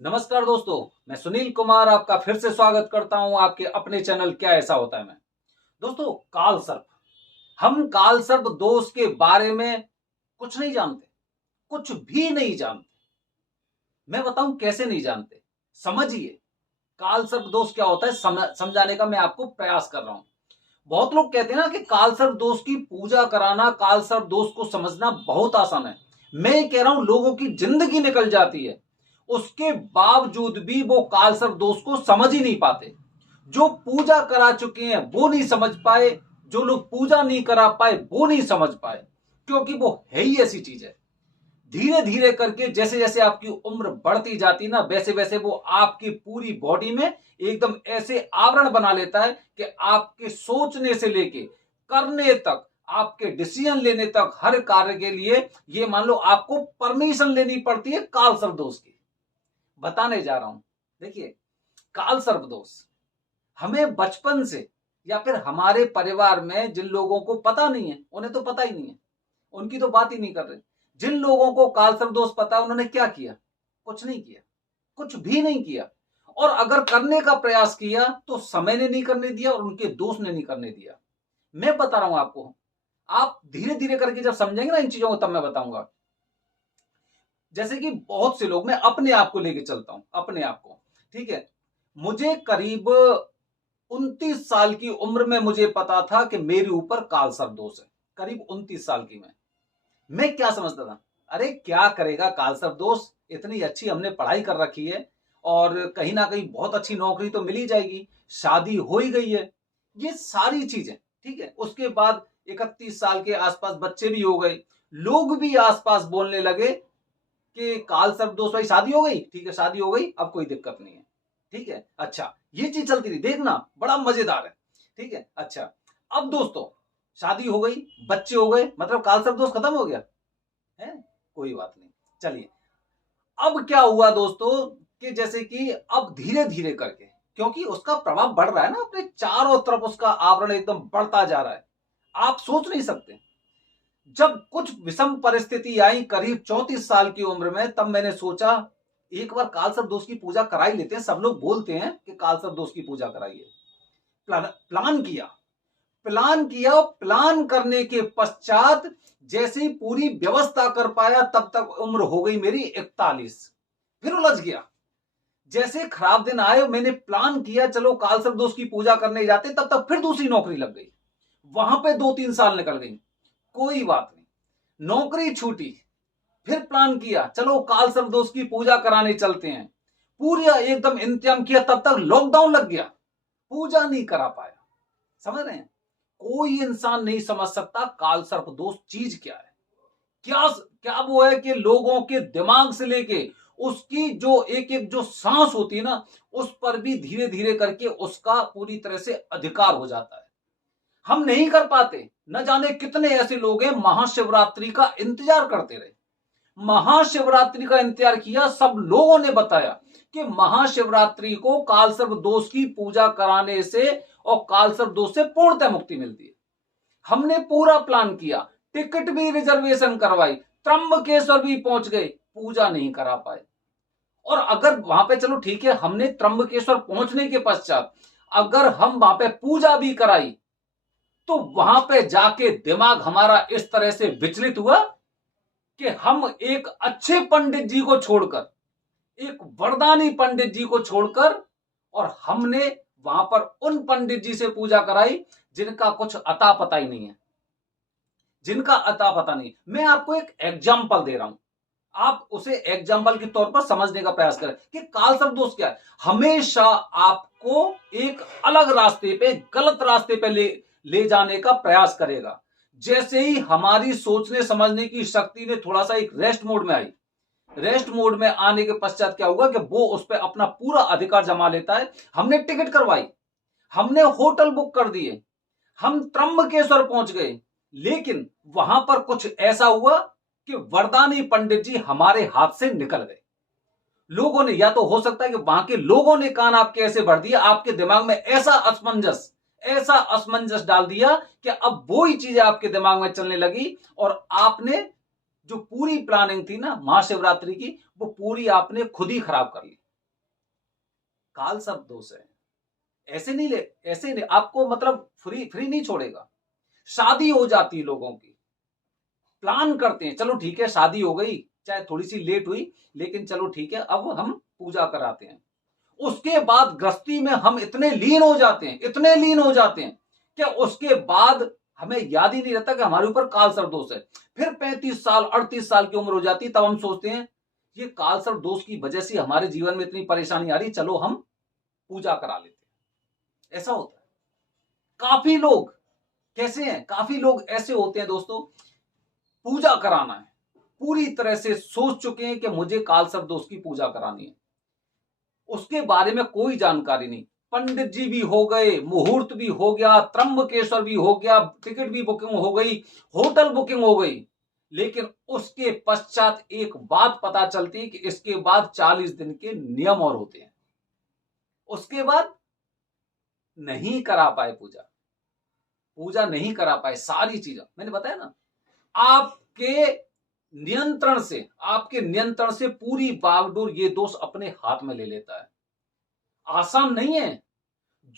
नमस्कार दोस्तों, मैं सुनील कुमार आपका फिर से स्वागत करता हूं आपके अपने चैनल क्या ऐसा होता है में। दोस्तों, काल सर्प, हम काल सर्प दोष के बारे में कुछ नहीं जानते, कुछ भी नहीं जानते। मैं बताऊं कैसे नहीं जानते, समझिए। काल सर्प दोष क्या होता है समझाने का मैं आपको प्रयास कर रहा हूं। बहुत लोग कहते हैं ना कि काल सर्प दोष की पूजा कराना, काल सर्प दोष को समझना बहुत आसान है। मैं कह रहा हूं लोगों की जिंदगी निकल जाती है, उसके बावजूद भी वो काल सर्प दोष को समझ ही नहीं पाते। जो पूजा करा चुके हैं वो नहीं समझ पाए, जो लोग पूजा नहीं करा पाए वो नहीं समझ पाए, क्योंकि वो है ही ऐसी चीज है। धीरे धीरे करके जैसे जैसे आपकी उम्र बढ़ती जाती ना, वैसे वैसे वो आपकी पूरी बॉडी में एकदम ऐसे आवरण बना लेता है कि आपके सोचने से लेके करने तक, आपके डिसीजन लेने तक, हर कार्य के लिए ये मान लो आपको परमिशन लेनी पड़ती है काल सर्प दोष की। बताने जा रहा हूं, देखिए, काल सर्प दोष हमें बचपन से या फिर हमारे परिवार में जिन लोगों को पता नहीं है, उन्हें तो पता ही नहीं है, उनकी तो बात ही नहीं कर रहे। जिन लोगों को काल सर्प दोष पता है, उन्होंने क्या किया? कुछ नहीं किया, कुछ भी नहीं किया। और अगर करने का प्रयास किया तो समय ने नहीं करने दिया और उनके दोस्त ने नहीं करने दिया। मैं बता रहा हूं आपको, आप धीरे धीरे करके जब समझेंगे ना इन चीजों को, तब मैं बताऊंगा। जैसे कि बहुत से लोग, मैं अपने आप को लेके चलता हूं, अपने आप को, ठीक है। मुझे करीब 29 साल की उम्र में मुझे पता था कि मेरे ऊपर काल सर्प दोष है। करीब 29 साल की मैं क्या समझता था, अरे क्या करेगा काल सर्प दोष, इतनी अच्छी हमने पढ़ाई कर रखी है और कहीं ना कहीं बहुत अच्छी नौकरी तो मिल ही जाएगी, शादी हो ही गई है, ये सारी चीजें ठीक है। उसके बाद 31 साल के आसपास बच्चे भी हो गए, लोग भी आसपास बोलने लगे कि काल सर्प दोष, भाई शादी हो गई, ठीक है शादी हो गई, अब कोई दिक्कत नहीं है, ठीक है। अच्छा, ये चीज चलती रही, देखना बड़ा मजेदार है, ठीक है। अच्छा, अब दोस्तों शादी हो गई, बच्चे हो गए, मतलब काल सर्प दोष खत्म हो गया है, कोई बात नहीं। चलिए, अब क्या हुआ दोस्तों कि जैसे कि अब धीरे धीरे करके, क्योंकि उसका प्रभाव बढ़ रहा है ना, अपने चारों तरफ उसका आवरण एकदम बढ़ता जा रहा है, आप सोच नहीं सकते। जब कुछ विषम परिस्थिति आई करीब 34 साल की उम्र में, तब मैंने सोचा एक बार काल सर्प दोष की पूजा करा ही लेते हैं। सब लोग बोलते हैं कि काल सर्प दोष की पूजा कराइए। प्लान किया, प्लान करने के पश्चात जैसे ही पूरी व्यवस्था कर पाया, तब तक उम्र हो गई मेरी 41। फिर उलझ गया। जैसे खराब दिन आए, मैंने प्लान किया चलो काल सर्प दोष की पूजा करने जाते, तब तक फिर दूसरी नौकरी लग गई, वहां पे 2-3 साल निकल गई, कोई बात नहीं, नौकरी छूटी। फिर प्लान किया चलो काल सर्प दोष की पूजा कराने चलते हैं, पूरा एकदम इंतजाम किया, तब तक लॉकडाउन लग गया, पूजा नहीं करा पाया। समझ रहे हैं, कोई इंसान नहीं समझ सकता काल सर्प दोष चीज क्या है। क्या क्या वो है कि लोगों के दिमाग से लेके उसकी जो एक एक जो सांस होती है ना, उस पर भी धीरे धीरे करके उसका पूरी तरह से अधिकार हो जाता है। हम नहीं कर पाते। न जाने कितने ऐसे लोग हैं महाशिवरात्रि का इंतजार करते रहे, महाशिवरात्रि का इंतजार किया, सब लोगों ने बताया कि महाशिवरात्रि को काल सर्प दोष की पूजा कराने से और काल सर्प दोष से पूर्णतः मुक्ति मिलती है। हमने पूरा प्लान किया, टिकट भी रिजर्वेशन करवाई, त्र्यंबकेश्वर भी पहुंच गए, पूजा नहीं करा पाए। और अगर वहां पे चलो ठीक है, हमने त्र्यंबकेश्वर पहुंचने के पश्चात अगर हम वहां पे पूजा भी कराई, तो वहां पे जाके दिमाग हमारा इस तरह से विचलित हुआ कि हम एक अच्छे पंडित जी को छोड़कर, एक वरदानी पंडित जी को छोड़कर, और हमने वहां पर उन पंडित जी से पूजा कराई जिनका कुछ अता पता ही नहीं है, जिनका अता पता नहीं। मैं आपको एक एग्जाम्पल दे रहा हूं, आप उसे एग्जाम्पल के तौर पर समझने का प्रयास करें कि काल सर्प दोष क्या है। हमेशा आपको एक अलग रास्ते पे, गलत रास्ते पे ले जाने का प्रयास करेगा। जैसे ही हमारी सोचने समझने की शक्ति ने थोड़ा सा एक रेस्ट मोड में आई, रेस्ट मोड में आने के पश्चात क्या होगा कि वो उस पर अपना पूरा अधिकार जमा लेता है। हमने टिकट करवाई, हमने होटल बुक कर दिए, हम त्र्यंबकेश्वर पहुंच गए, लेकिन वहां पर कुछ ऐसा हुआ कि वरदानी पंडित जी हमारे हाथ से निकल गए। लोगों ने, या तो हो सकता है कि वहां के लोगों ने कान आपके ऐसे भर दिया, आपके दिमाग में ऐसा असमंजस डाल दिया कि अब वो ही चीजें आपके दिमाग में चलने लगी, और आपने जो पूरी प्लानिंग थी ना महाशिवरात्रि की, वो पूरी आपने खुद ही खराब कर ली। काल सर्प दोष है। ऐसे नहीं आपको मतलब फ्री नहीं छोड़ेगा। शादी हो जाती है लोगों की, प्लान करते हैं, चलो ठीक है शादी हो गई, चाहे थोड़ी सी लेट हुई, लेकिन चलो ठीक है अब हम पूजा कराते हैं। उसके बाद गृहस्थी में हम इतने लीन हो जाते हैं, इतने लीन हो जाते हैं कि उसके बाद हमें याद ही नहीं रहता कि हमारे ऊपर काल सर्प दोष है। फिर 35 साल 38 साल की उम्र हो जाती, तब हम सोचते हैं ये काल सर्प दोष की वजह से हमारे जीवन में इतनी परेशानी आ रही, चलो हम पूजा करा लेते हैं। ऐसा होता है। काफी लोग कैसे हैं, काफी लोग ऐसे होते हैं दोस्तों, पूजा कराना है, पूरी तरह से सोच चुके हैं कि मुझे काल सर्प दोष की पूजा करानी है, उसके बारे में कोई जानकारी नहीं। पंडित जी भी हो गए, मुहूर्त भी हो गया, त्र्यंबकेश्वर भी हो गया, टिकट भी बुकिंग हो गई, होटल बुकिंग हो गई, लेकिन उसके पश्चात एक बात पता चलती है कि इसके बाद 40 दिन के नियम और होते हैं। उसके बाद नहीं करा पाए पूजा नहीं करा पाए, सारी चीजें मैंने बताया ना, आपके नियंत्रण से पूरी बागडोर ये दोष अपने हाथ में ले लेता है। आसान नहीं है।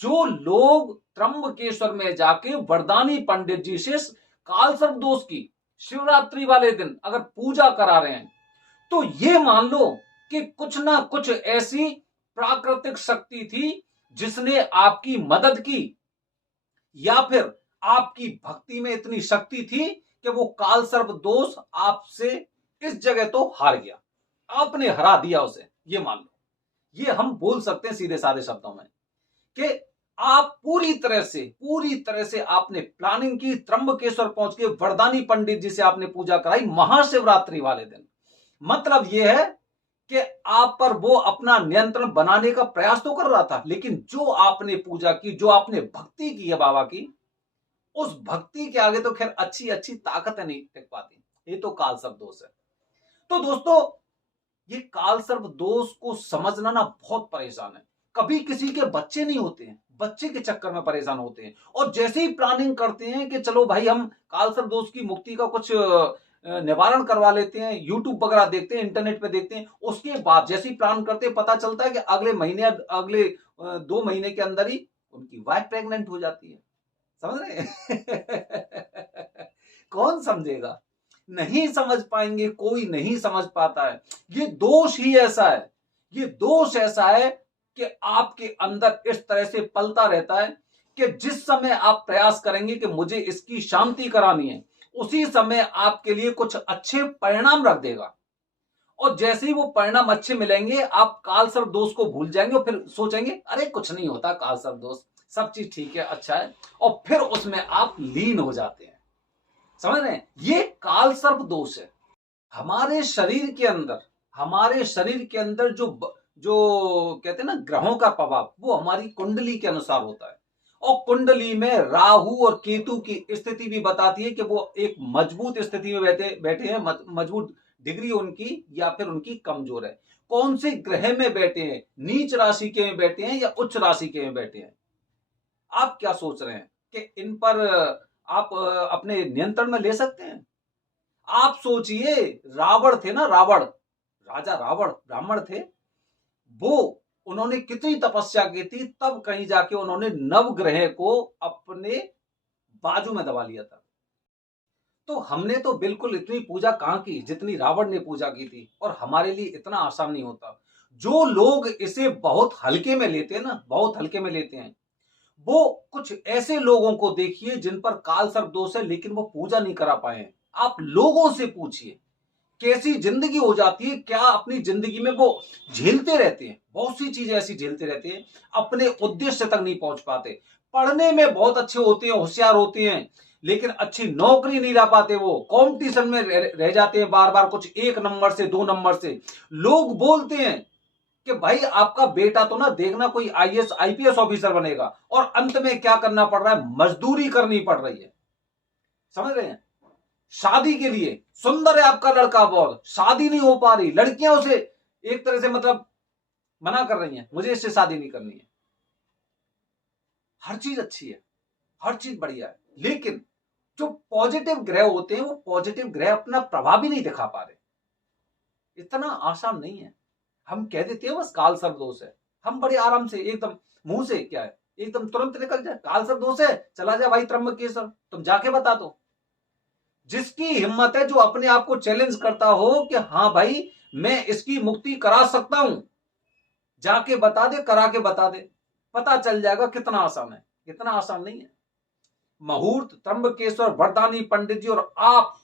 जो लोग त्र्यंबकेश्वर में जाके वरदानी पंडित जी से काल सर्प दोष की शिवरात्रि वाले दिन अगर पूजा करा रहे हैं, तो ये मान लो कि कुछ ना कुछ ऐसी प्राकृतिक शक्ति थी जिसने आपकी मदद की, या फिर आपकी भक्ति में इतनी शक्ति थी कि वो काल सर्प दोष आपसे इस जगह तो हार गया, आपने हरा दिया उसे। ये मान लो, ये हम बोल सकते हैं सीधे साधे शब्दों में कि आप पूरी तरह से आपने प्लानिंग की, त्र्यंबकेश्वर पहुंच के वरदानी पंडित जी से आपने पूजा कराई महाशिवरात्रि वाले दिन। मतलब यह है कि आप पर वो अपना नियंत्रण बनाने का प्रयास तो कर रहा था, लेकिन जो आपने पूजा की, जो आपने भक्ति की है बाबा की, उस भक्ति के आगे तो खैर अच्छी अच्छी ताकत नहीं टिक पाती। ये तो काल सर्प दोष है। तो दोस्तों, ये काल सर्प दोष को समझना ना बहुत परेशान है। कभी किसी के बच्चे नहीं होते हैं, बच्चे के चक्कर में परेशान होते हैं, और जैसे ही प्लानिंग करते हैं कि चलो भाई हम काल सर्प दोष की मुक्ति का कुछ निवारण करवा लेते हैं, यूट्यूब वगैरह देखते हैं, इंटरनेट पे देखते हैं, उसके बाद जैसे ही प्लान करते हैं पता चलता है कि अगले महीने, अगले 2 महीने के अंदर ही उनकी वाइफ प्रेग्नेंट हो जाती है। समझ रहे कौन समझेगा? नहीं समझ पाएंगे, कोई नहीं समझ पाता है। ये दोष ही ऐसा है, ये दोष ऐसा है कि आपके अंदर इस तरह से पलता रहता है कि जिस समय आप प्रयास करेंगे कि मुझे इसकी शांति करानी है, उसी समय आपके लिए कुछ अच्छे परिणाम रख देगा, और जैसे ही वो परिणाम अच्छे मिलेंगे आप काल सर्प दोष को भूल जाएंगे और फिर सोचेंगे अरे कुछ नहीं होता, काल सर्प दोष सब चीज ठीक है, अच्छा है, और फिर उसमें आप लीन हो जाते हैं। समझ रहे हैं? ये काल सर्प दोष है। हमारे शरीर के अंदर जो कहते हैं ना ग्रहों का प्रभाव, वो हमारी कुंडली के अनुसार होता है, और कुंडली में राहु और केतु की स्थिति भी बताती है कि वो एक मजबूत स्थिति में बैठे हैं, मजबूत डिग्री उनकी या फिर उनकी कमजोर है। कौन से ग्रह में बैठे हैं, नीच राशि के में बैठे हैं या उच्च राशि के में बैठे हैं, आप क्या सोच रहे हैं कि इन पर आप अपने नियंत्रण में ले सकते हैं? आप सोचिए, रावण थे ना, राजा रावण ब्राह्मण थे, वो उन्होंने कितनी तपस्या की थी, तब कहीं जाके उन्होंने नवग्रह को अपने बाजू में दबा लिया था। तो हमने तो बिल्कुल इतनी पूजा कहां की जितनी रावण ने पूजा की थी, और हमारे लिए इतना आसान नहीं होता। जो लोग इसे बहुत हल्के में लेते हैं ना, बहुत हल्के में लेते हैं, वो कुछ ऐसे लोगों को देखिए जिन पर काल सर्प दोष है लेकिन वो पूजा नहीं करा पाए। आप लोगों से पूछिए कैसी जिंदगी हो जाती है, क्या अपनी जिंदगी में वो झेलते रहते हैं, बहुत सी चीजें ऐसी झेलते रहते हैं, अपने उद्देश्य तक नहीं पहुंच पाते। पढ़ने में बहुत अच्छे होते हैं, होशियार होते हैं, लेकिन अच्छी नौकरी नहीं ला पाते, वो कंपटीशन में रह जाते हैं, बार बार कुछ 1 नंबर से 2 नंबर से। लोग बोलते हैं कि भाई आपका बेटा तो ना देखना कोई आईएएस आईपीएस ऑफिसर बनेगा, और अंत में क्या करना पड़ रहा है, मजदूरी करनी पड़ रही है। समझ रहे हैं? शादी के लिए सुंदर है आपका लड़का बहुत, शादी नहीं हो पा रही, लड़कियां उसे एक तरह से मतलब मना कर रही हैं, मुझे इससे शादी नहीं करनी है। हर चीज अच्छी है, हर चीज बढ़िया है, लेकिन जो पॉजिटिव ग्रह होते हैं वो पॉजिटिव ग्रह अपना प्रभाव भी नहीं दिखा पा रहे। इतना आसान नहीं है। हम कह देते हैं बस काल सर्प दोष है, हम बड़े आराम से एकदम मुंह से क्या है एकदम तुरंत निकल जाए, काल सर्प दोष है, चला जा भाई त्र्यंबकेश्वर, तुम जाके बता दो। जिसकी हिम्मत है, जो अपने आप को चैलेंज करता हो कि हाँ भाई मैं इसकी मुक्ति करा सकता हूं, जाके बता दे, करा के बता दे, पता चल जाएगा कितना आसान है। कितना आसान नहीं है। मुहूर्त त्र्यंबकेश्वर वरदानी पंडित जी, और आप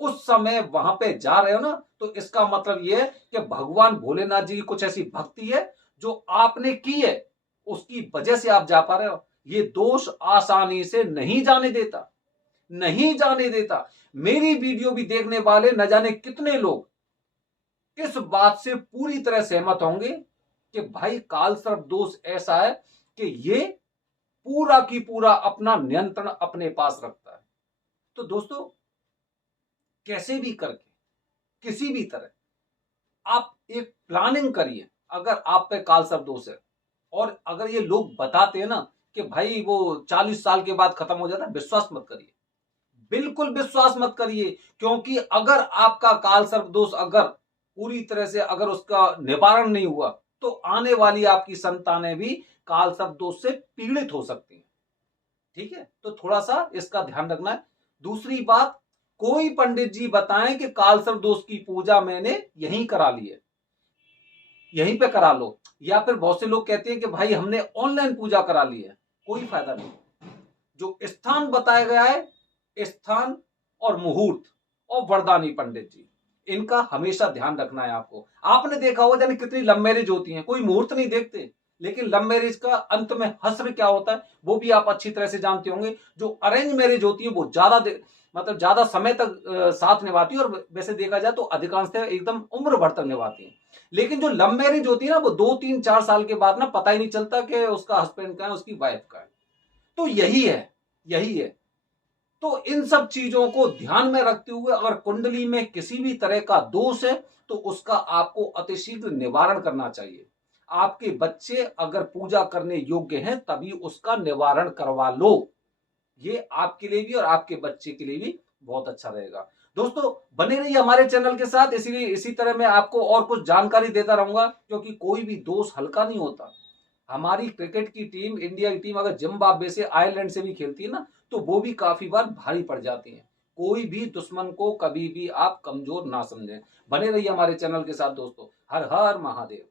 उस समय वहां पे जा रहे हो ना, तो इसका मतलब यह है कि भगवान भोलेनाथ जी की कुछ ऐसी भक्ति है जो आपने की है, उसकी वजह से आप जा पा रहे हो। ये दोष आसानी से नहीं जाने देता, नहीं जाने देता। मेरी वीडियो भी देखने वाले न जाने कितने लोग इस बात से पूरी तरह सहमत होंगे कि भाई काल सर्प दोष ऐसा है कि ये पूरा की पूरा अपना नियंत्रण अपने पास रखता है। तो दोस्तों, कैसे भी करके किसी भी तरह आप एक प्लानिंग करिए। अगर आप पे काल सर्प दोष है और अगर ये लोग बताते हैं ना कि भाई वो 40 साल के बाद खत्म हो जाता है, विश्वास मत करिए, बिल्कुल विश्वास मत करिए। क्योंकि अगर आपका काल सर्प दोष अगर पूरी तरह से अगर उसका निवारण नहीं हुआ, तो आने वाली आपकी संतानें भी काल सर्प दोष से पीड़ित हो सकती हैं। ठीक है, तो थोड़ा सा इसका ध्यान रखना है। दूसरी बात, कोई पंडित जी बताएं कि काल सर्प दोष की पूजा मैंने यहीं करा ली है, यहीं पे करा लो, या फिर बहुत से लोग कहते हैं कि भाई हमने ऑनलाइन पूजा करा ली है, कोई फायदा नहीं। जो स्थान बताया गया है, स्थान और मुहूर्त और वरदानी पंडित जी, इनका हमेशा ध्यान रखना है आपको। आपने देखा होगा जाने कितनी लव मैरिज होती है, कोई मुहूर्त नहीं देखते, लेकिन लव मैरिज का अंत में हश्र क्या होता है वो भी आप अच्छी तरह से जानते होंगे। जो अरेंज मैरिज होती है वो ज्यादा मतलब ज्यादा समय तक साथ निभाती है, और वैसे देखा जाए तो अधिकांशतः एकदम उम्र भर तक निभाती है। लेकिन जो लव मैरिज होती है ना, वो 2 3 4 साल के बाद ना पता ही नहीं चलता कि उसका हस्बैंड का है, उसकी वाइफ का है। तो यही है, यही है। तो इन सब चीजों को ध्यान में रखते हुए अगर कुंडली में किसी भी तरह का दोष है, तो उसका आपको अतिशीघ्र निवारण करना चाहिए। आपके बच्चे अगर पूजा करने योग्य हैं, तभी उसका निवारण करवा लो। ये आपके लिए भी और आपके बच्चे के लिए भी बहुत अच्छा रहेगा। दोस्तों, बने रहिए हमारे चैनल के साथ, इसीलिए इसी तरह मैं आपको और कुछ जानकारी देता रहूंगा, क्योंकि कोई भी दोष हल्का नहीं होता। हमारी क्रिकेट की टीम, इंडिया की टीम अगर जिम्बाब्वे से, आयरलैंड से भी खेलती है ना, तो वो भी काफी बार भारी पड़ जाती है। कोई भी दुश्मन को कभी भी आप कमजोर ना समझें। बने रहिए हमारे चैनल के साथ दोस्तों। हर हर महादेव।